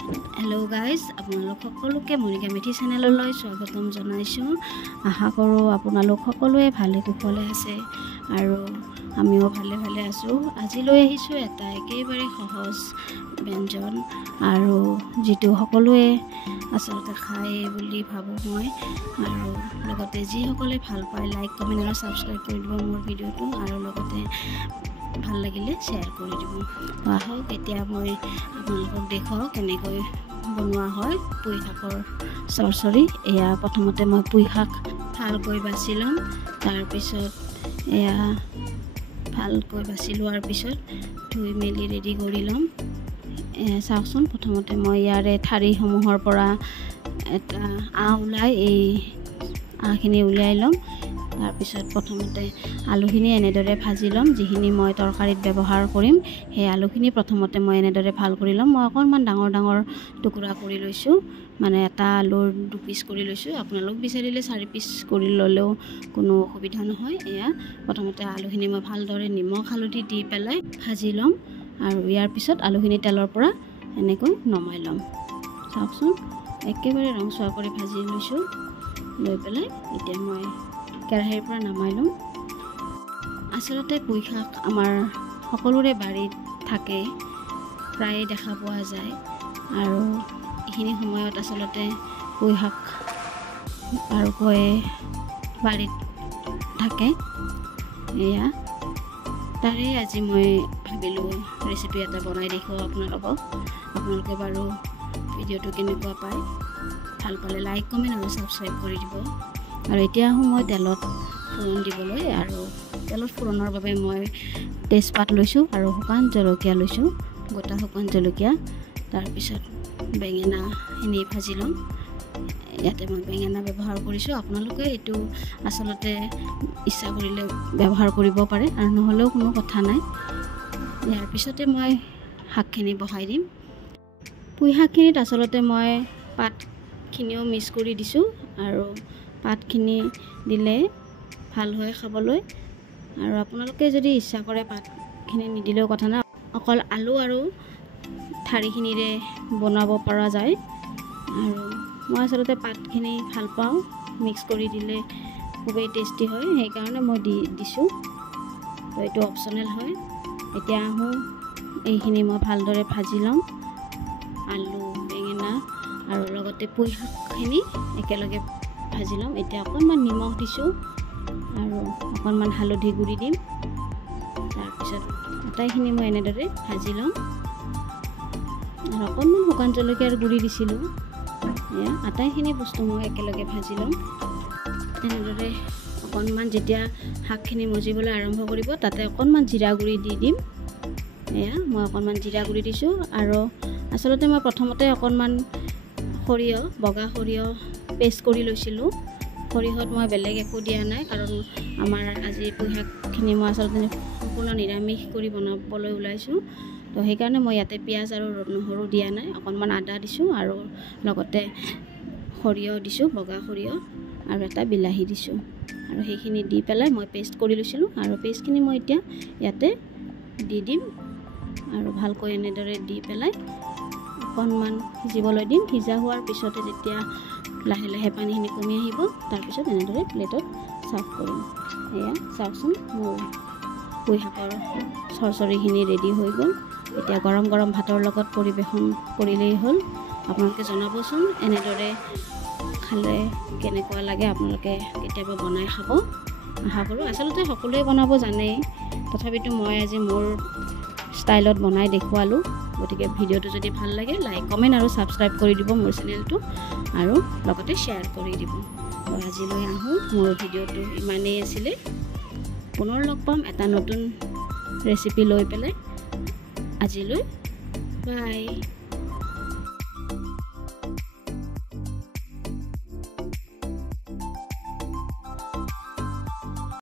Hello guys আপোনালোক সকলোকে মনিকা মিঠি চেনেললৈ স্বাগতম জনাইছোঁ। আশা কৰোঁ আপোনালোক সকলোৱে ভালে কুশলে আছে আৰু আমিও ভালে ভালে আছোঁ। আজি লৈ আহিছোঁ এটা একেবাৰে সহজ ব্যঞ্জন আৰু যিটো সকলোৱে আচলতে খায় বুলি ভাবোঁ মই, আৰু লগতে যিসকলে ভাল পায় লাইক কমেণ্ট আৰু ছাবস্ক্ৰাইব কৰি দিব মোৰ ভিডিঅ'টো, আৰু লগতে ভাল লাগিলে শ্বেয়াৰ কৰি দিব। আহক এতিয়া মই আপোনালোকক দেখুৱাওঁ কেনেকৈ বনোৱা হয় পুঁই শাকৰ চৰচৰি। এয়া প্ৰথমতে মই পুঁই শাক ভালকৈ বাছি ল'ম, তাৰপিছত এয়া ভালকৈ বাছি লোৱাৰ পিছত ধুই মেলি ৰেডি কৰি ল'ম। চাওকচোন, প্ৰথমতে মই ইয়াৰে ঠাৰিসমূহৰ পৰা এটা আঁহ ওলাই, এই আঁহখিনি উলিয়াই ল'ম। তাৰপিছত প্ৰথমতে আলুখিনি এনেদৰে ভাজি ল'ম। যিখিনি মই তৰকাৰীত ব্যৱহাৰ কৰিম সেই আলুখিনি প্ৰথমতে মই এনেদৰে ভাল কৰি ল'ম। মই অকণমান ডাঙৰ ডাঙৰ টুকুৰা কৰি লৈছোঁ, মানে এটা আলুৰ 2 পিচ কৰি লৈছোঁ। আপোনালোক বিচাৰিলে 4 পিচ কৰি ল'লেও কোনো অসুবিধা নহয়। এয়া প্ৰথমতে আলুখিনি মই ভালদৰে নিমখ হালধি দি পেলাই ভাজি ল'ম, আৰু ইয়াৰ পিছত আলুখিনি তেলৰ পৰা এনেকৈ নমাই ল'ম। চাওকচোন, একেবাৰে ৰংচোৱা কৰি ভাজি লৈছোঁ। লৈ পেলাই এতিয়া মই কেৰাহীৰ পৰা নমাই ল'ম। আচলতে পুঁই শাক আমাৰ সকলোৰে বাৰীত থাকে, প্ৰায়ে দেখা পোৱা যায়, আৰু এইখিনি সময়ত আচলতে পুঁই শাক বাৰুকৈ বাৰীত থাকে। এয়া তাৰে আজি মই ভাবিলোঁ ৰেচিপি এটা বনাই দেখুৱাওঁ আপোনালোকক। আপোনালোকে বাৰু ভিডিঅ'টো কেনেকুৱা পায়, ভাল পালে লাইক কমেণ্ট আৰু ছাবস্ক্ৰাইব কৰি দিব। আৰু এতিয়া আহোঁ মই তেলত ফোৰণ দিবলৈ, আৰু তেলত ফোৰণৰ বাবে মই তেজপাত লৈছোঁ আৰু শুকান জলকীয়া লৈছোঁ, গোটা শুকান জলকীয়া। তাৰপিছত বেঙেনাখিনি ভাজি ল'ম। ইয়াতে মই বেঙেনা ব্যৱহাৰ কৰিছোঁ। আপোনালোকে এইটো আচলতে ইচ্ছা কৰিলে ব্যৱহাৰ কৰিব পাৰে, আৰু নহ'লেও কোনো কথা নাই। ইয়াৰ পিছতে মই শাকখিনি বহাই দিম। পুঁই শাকখিনিত আচলতে মই পাতখিনিও মিক্স কৰি দিছোঁ, আৰু পাতখিনি দিলে ভাল হয় খাবলৈ। আৰু আপোনালোকে যদি ইচ্ছা কৰে পাতখিনি নিদিলেও কথা নাই, অকল আলু আৰু ঠাৰিখিনিৰে বনাব পৰা যায়। আৰু মই আচলতে পাতখিনি ভাল পাওঁ, মিক্স কৰি দিলে খুবেই টেষ্টি হয়, সেইকাৰণে মই দিছোঁ। তো এইটো অপশ্যনেল হয়। এতিয়া আহোঁ, এইখিনি মই ভালদৰে ভাজি ল'ম, আলু বেঙেনা আৰু লগতে পুঁই শাকখিনি একেলগে ভাজি ল'ম। এতিয়া অকণমান নিমখ দিছোঁ আৰু অকণমান হালধি গুড়ি দিম। তাৰপিছত আটাইখিনি মই এনেদৰে ভাজি ল'ম, আৰু অকণমান শুকান জলকীয়াৰ গুড়ি দিছিলোঁ। এয়া আটাইখিনি বস্তু মই একেলগে ভাজি ল'ম। তেনেদৰে অকণমান যেতিয়া শাকখিনি মজিবলৈ আৰম্ভ কৰিব, তাতে অকণমান জিৰা গুড়ি দি দিম। এয়া মই অকণমান জিৰা গুড়ি দিছোঁ, আৰু আচলতে মই প্ৰথমতে অকণমান সৰিয়হ, বগা সৰিয়হ পেষ্ট কৰি লৈছিলোঁ। সৰিয়হত মই বেলেগ একো দিয়া নাই, কাৰণ আমাৰ আজি পুঁই শাকখিনি মই আচলতে সম্পূৰ্ণ নিৰামিষ কৰি বনাবলৈ ওলাইছোঁ। তো সেইকাৰণে মই ইয়াতে পিঁয়াজ আৰু নহৰু দিয়া নাই। অকণমান আদা দিছোঁ, আৰু লগতে সৰিয়হ দিছোঁ, বগা সৰিয়হ, আৰু এটা বিলাহী দিছোঁ, আৰু সেইখিনি দি পেলাই মই পেষ্ট কৰি লৈছিলোঁ। আৰু পেষ্টখিনি মই এতিয়া ইয়াতে দি দিম, আৰু ভালকৈ এনেদৰে দি পেলাই অকণমান সিজিবলৈ দিম। সিজা হোৱাৰ পিছতে যেতিয়া লাহে লাহে পানীখিনি কমি আহিব, তাৰপিছত এনেদৰে প্লেটত ছাৰ্ভ কৰিম। এয়া চাওকচোন, মোৰ পুঁই শাকৰ চৰচৰিখিনি ৰেডি হৈ গ'ল। এতিয়া গৰম গৰম ভাতৰ লগত পৰিৱেশন কৰিলেই হ'ল। আপোনালোকে জনাবচোন এনেদৰে খালে কেনেকুৱা লাগে, আপোনালোকে কেতিয়াবা বনাই খাব। আশা কৰোঁ আচলতে সকলোৱে বনাব জানেই, তথাপিতো মই আজি মোৰ ষ্টাইলত বনাই দেখুৱালোঁ। গতিকে ভিডিঅ'টো যদি ভাল লাগে লাইক কমেণ্ট আৰু ছাবস্ক্ৰাইব কৰি দিব মোৰ চেনেলটো, আৰু লগতে শ্বেয়াৰ কৰি দিব। তো আজিলৈ আহোঁ, মোৰ ভিডিঅ'টো ইমানেই আছিলে। পুনৰ লগ পাম এটা নতুন ৰেচিপি লৈ পেলাই। আজিলৈ বাই।